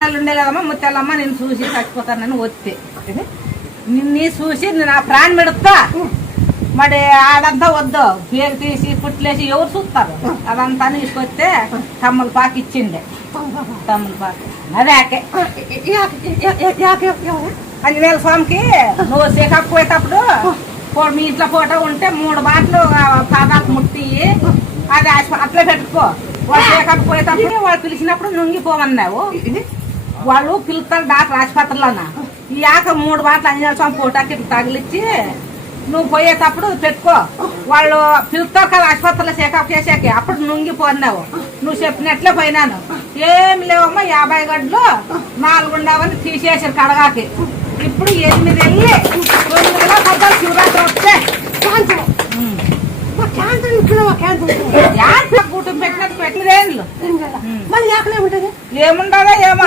ఉండే కదమ్మా ముత్యాలమ్మ నేను చూసి చచ్చిపోతానని వస్తే నిన్ను చూసి నా ప్రాణం పెడుతా మరి ఆడంతా వద్దు పేరు తీసి పుట్లేసి ఎవరు చూస్తారు అదంతా తీసుకొస్తే తమ్ములపాకు ఇచ్చిండే తమ్ములపాకు అదేకే అంజనేయుల స్వామికి నువ్వు చెకప్ పోయేటప్పుడు మీ ఇంట్లో ఫోటో ఉంటే 3 బాటలు పాదాలకు ముట్టి అది అట్లా పెట్టుకో వాళ్ళు చెకప్ పోయేటప్పుడు వాళ్ళు పిలిచినప్పుడు నుంగిపోమన్నావు వాళ్ళు పిలుస్తారు డాక్టర్ ఆసుపత్రిలోనా ఈ 3 బాటలు అంజనేయుల స్వామి ఫోటోకి తగిలిచ్చి నువ్వు పోయేటప్పుడు పెట్టుకో వాళ్ళు పిలుస్తారు కదా ఆసుపత్రిలో చెకప్ చేసాక అప్పుడు నుంగిపోన్నావు నువ్వు చెప్పినట్లే పోయినాను ఏం లేవమ్మా 50 గడ్లు 4 ఉండవని తీసేసారు కడగాకి ఇప్పుడు 8 వెళ్ళి 9 శివరాత్రి వస్తే కుటుంబం పెట్టినట్టు పెట్టలేదులు ఏముండదో ఏమో